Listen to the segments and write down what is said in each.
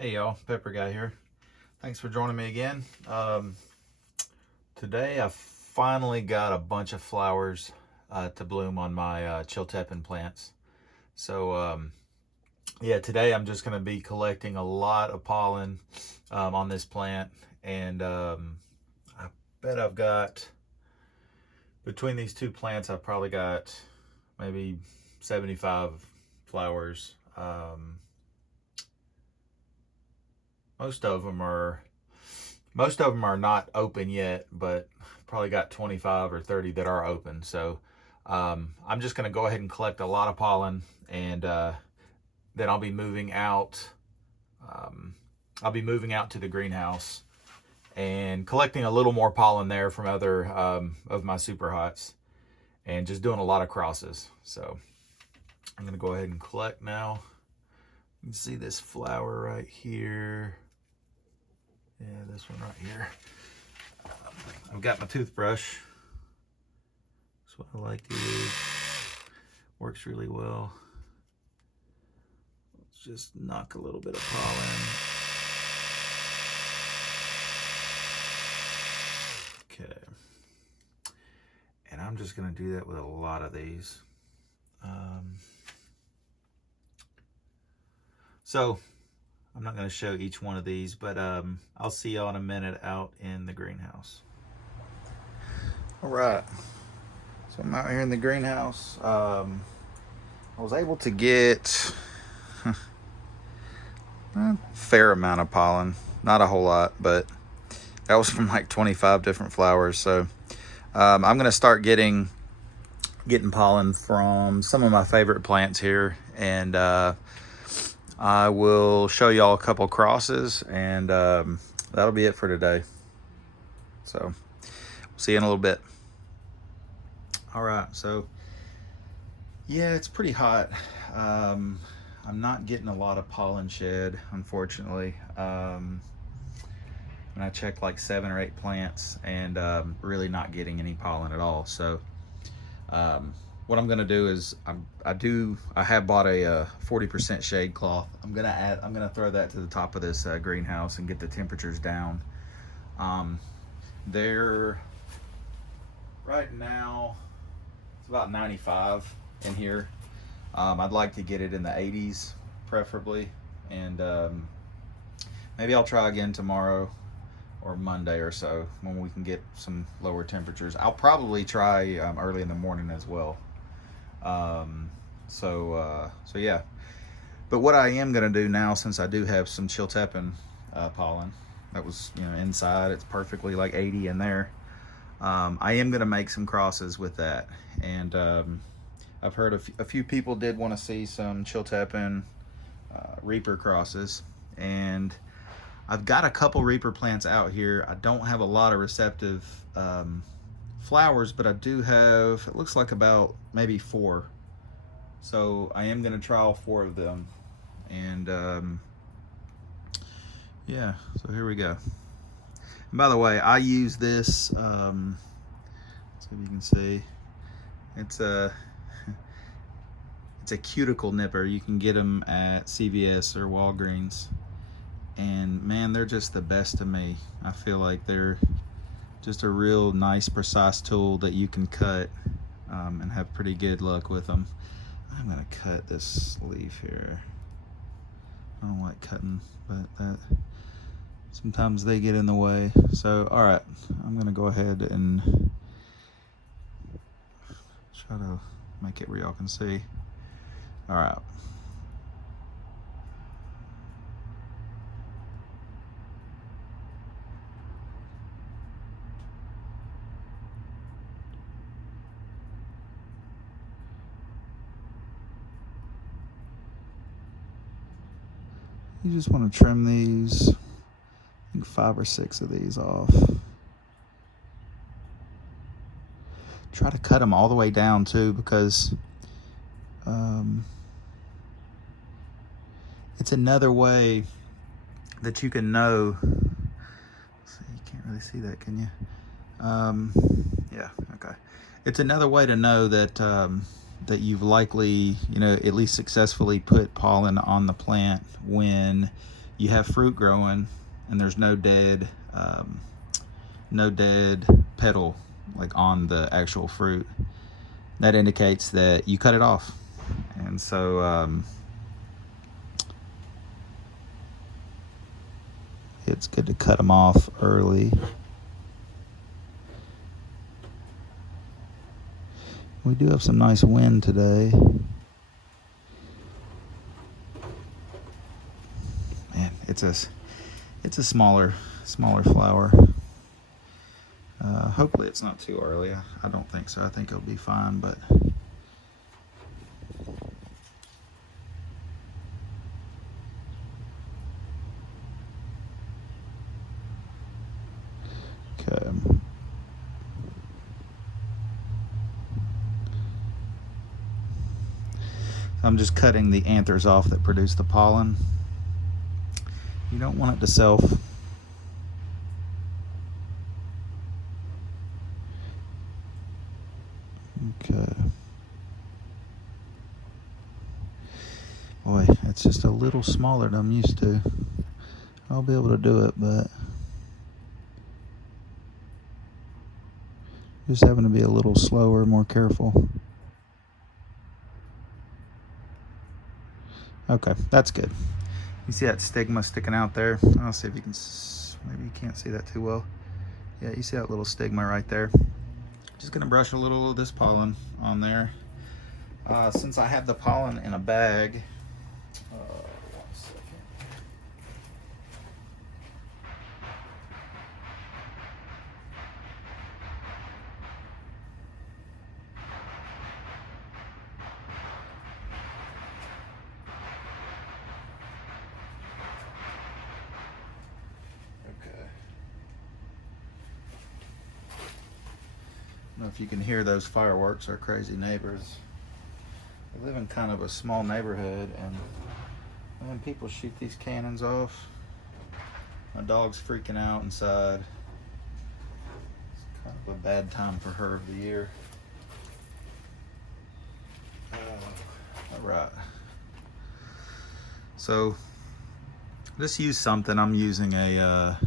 Hey y'all, Pepper Guy here. Thanks for joining me again. Today I finally got a bunch of flowers to bloom on my Chiltepin plants. So yeah, today I'm just going to be collecting a lot of pollen on this plant, and I bet I've got, between these two plants, I've probably got maybe 75 flowers. Most of them are not open yet, but probably got 25 or 30 that are open. So I'm just going to go ahead and collect a lot of pollen, and then I'll be moving out. I'll be moving out to the greenhouse and collecting a little more pollen there from other of my super hots, and just doing a lot of crosses. So I'm going to go ahead and collect now. You can see this flower right here. Yeah, this one right here. I've got my toothbrush. That's what I like to use. Works really well. Let's just knock a little bit of pollen. Okay. And I'm just going to do that with a lot of these. So I'm not going to show each one of these, but I'll see y'all in a minute out in the greenhouse. All right, so I'm out here in the greenhouse. I was able to get a fair amount of pollen, not a whole lot, but that was from like 25 different flowers. So I'm going to start getting pollen from some of my favorite plants here, and I will show y'all a couple crosses, and that'll be it for today. So we'll see you in a little bit. All right, so yeah, it's pretty hot. I'm not getting a lot of pollen shed, unfortunately. And I checked like 7 or 8 plants, and really not getting any pollen at all. So what I'm gonna do is I have bought a 40% shade cloth. I'm gonna throw that to the top of this greenhouse and get the temperatures down. They're right now, it's about 95 in here. I'd like to get it in the 80s preferably, and maybe I'll try again tomorrow or Monday or so when we can get some lower temperatures. I'll probably try early in the morning as well. So yeah. But what I am going to do now, since I do have some Chiltepin pollen that was, inside, it's perfectly like 80 in there. I am going to make some crosses with that, and I've heard a few people did want to see some Chiltepin Reaper crosses, and I've got a couple Reaper plants out here. I don't have a lot of receptive flowers, but I do have, it looks like about maybe 4. So I am going to try all 4 of them. And yeah, so here we go. And by the way, I use this, so if you can see, it's a cuticle nipper. You can get them at CVS or Walgreens. And man, they're just the best to me. I feel like they're just a real nice, precise tool that you can cut and have pretty good luck with them. I'm gonna cut this leaf here. I don't like cutting, but that sometimes they get in the way. So, all right, I'm gonna go ahead and try to make it where y'all can see. All right. You just want to trim these, I think 5 or 6 of these off. Try to cut them all the way down too, because it's another way that you can know. See, you can't really see that, can you? Yeah, okay. It's another way to know that that you've likely, at least successfully put pollen on the plant when you have fruit growing and there's no dead petal like on the actual fruit, that indicates that you cut it off. And so it's good to cut them off early. We do have some nice wind today. Man, it's a smaller flower. Hopefully it's not too early. I don't think so. I think it'll be fine, but okay. I'm just cutting the anthers off that produce the pollen. You don't want it to self. Okay. Boy, it's just a little smaller than I'm used to. I'll be able to do it, but just having to be a little slower, more careful. Okay, that's good. You see that stigma sticking out there? I'll see if you can, maybe you can't see that too well. Yeah, you see that little stigma right there. Just gonna brush a little of this pollen on there. Since I have the pollen in a bag, 1 second. Okay. I don't know if you can hear those fireworks, our crazy neighbors. I live in kind of a small neighborhood, and man, people shoot these cannons off. My dog's freaking out inside. It's kind of a bad time for her of the year. All right. So just use something. I'm using a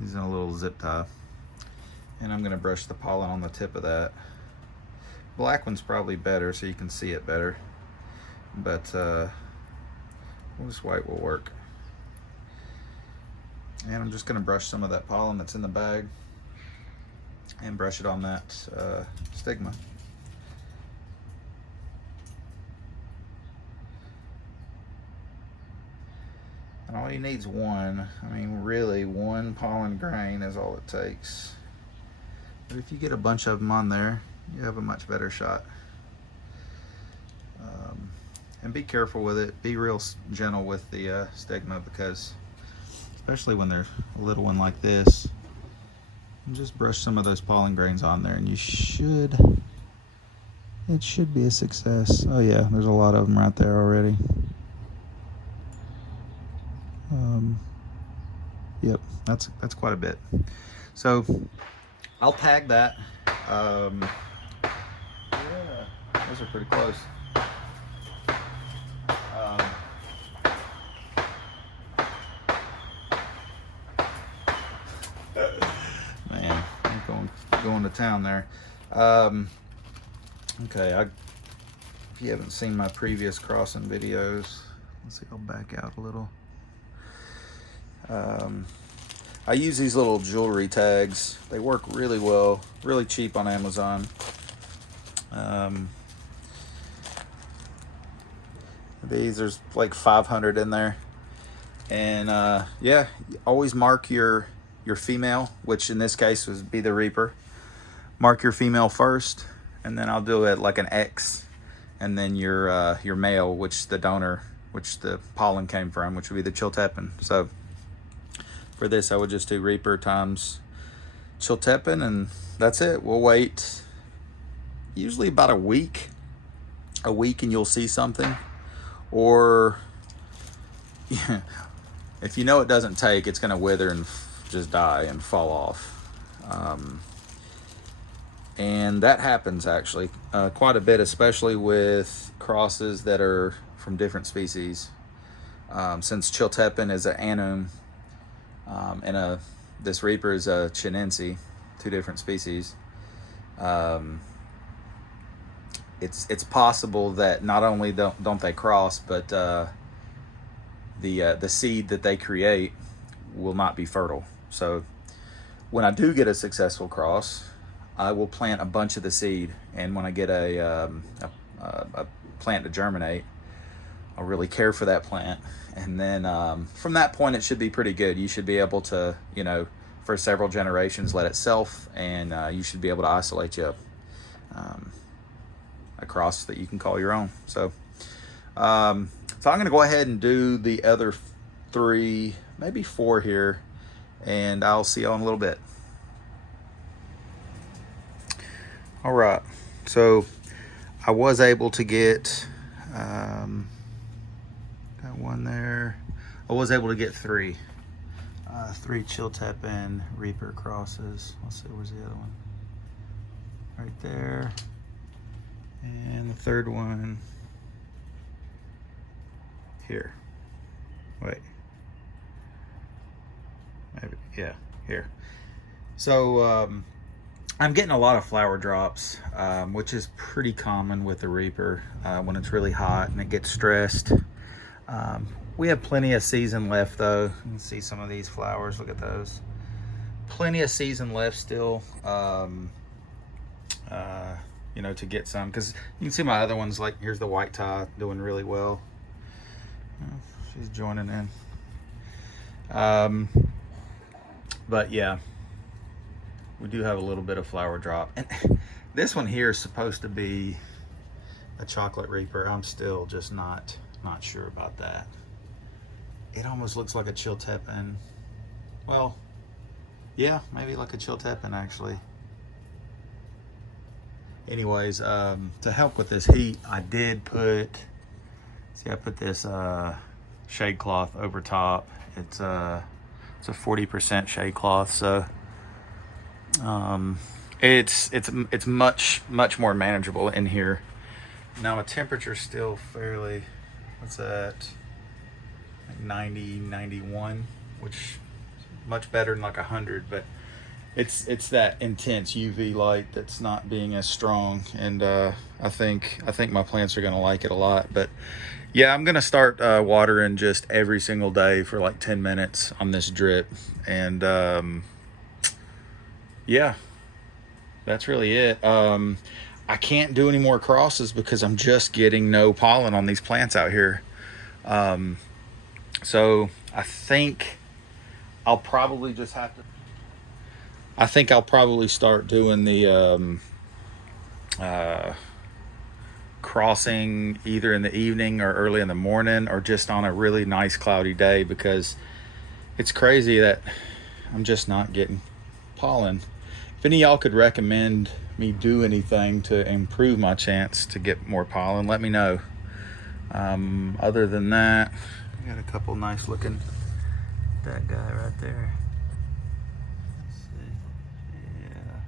little zip tie, and I'm gonna brush the pollen on the tip of that. Black one's probably better so you can see it better, but this white will work. And I'm just gonna brush some of that pollen that's in the bag and brush it on that stigma. And all you need is one. I mean, really, one pollen grain is all it takes. But if you get a bunch of them on there, you have a much better shot. And be careful with it. Be real gentle with the stigma, because especially when they're a little one like this, just brush some of those pollen grains on there and it should be a success. Oh yeah, there's a lot of them right there already. Yep, that's quite a bit. So I'll tag that. Yeah, those are pretty close. Man, I'm going to town there. Okay, if you haven't seen my previous crossing videos, let's see, I'll back out a little. I use these little jewelry tags. They work really well, really cheap on Amazon. There's like 500 in there. And yeah, always mark your female, which in this case would be the Reaper. Mark your female first, and then I'll do it like an X, and then your male, which the donor, which the pollen came from, which would be the Chiltepin. So for this, I would just do Reaper times Chiltepin, and that's it. We'll wait usually about a week and you'll see something. Or yeah, if you know it doesn't take, it's gonna wither and just die and fall off. And that happens actually quite a bit, especially with crosses that are from different species. Since Chiltepin is an annum, and this Reaper is a Chinense, two different species, it's possible that not only don't they cross, but the seed that they create will not be fertile. So when I do get a successful cross, I will plant a bunch of the seed, and when I get a plant to germinate, I'll really care for that plant, and then from that point it should be pretty good. You should be able to, for several generations let it self, and you should be able to isolate you a cross that you can call your own. So I'm going to go ahead and do the other 3, maybe 4 here, and I'll see y'all in a little bit. All right, so I was able to get got one there. I was able to get 3 Chiltepin Reaper crosses. Let's see, where's the other one? Right there. And the third one here. Wait. Maybe, yeah, here. So I'm getting a lot of flower drops, which is pretty common with the Reaper when it's really hot and it gets stressed. We have plenty of season left though. You can see some of these flowers, look at those. Plenty of season left still, to get some, because you can see my other ones, like here's the white tie doing really well. She's joining in. But yeah, we do have a little bit of flower drop, and this one here is supposed to be a chocolate Reaper. I'm still just not sure about that. It almost looks like a Chiltepin. Well, yeah, maybe like a Chiltepin actually. Anyways, to help with this heat, I did put, I put this shade cloth over top. It's a 40% shadecloth, so it's much more manageable in here. Now my temperature's still fairly, what's that, like 90, 91, which is much better than like 100, but it's that intense UV light that's not being as strong, and I think my plants are gonna like it a lot. But yeah, I'm gonna start watering just every single day for like 10 minutes on this drip, and yeah, that's really it. I can't do any more crosses because I'm just getting no pollen on these plants out here. So I think I'll probably just have to, I think I'll probably start doing the crossing either in the evening or early in the morning, or just on a really nice cloudy day, because it's crazy that I'm just not getting pollen. If any of y'all could recommend me do anything to improve my chance to get more pollen, let me know. Other than that, I got a couple nice looking, that guy right there. Let's see. Yeah,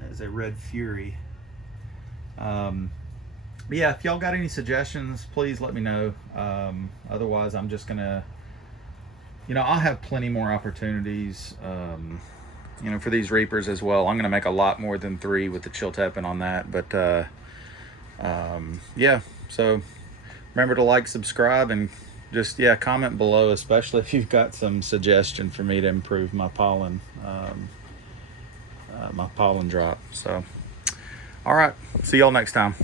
that is a Red Fury. But yeah, if y'all got any suggestions, please let me know. Otherwise, I'm just gonna, I'll have plenty more opportunities, for these Reapers as well. I'm gonna make a lot more than 3 with the Chiltepin on that. But yeah, so remember to like, subscribe, and just, comment below, especially if you've got some suggestion for me to improve my pollen, drop. So, all right, see y'all next time.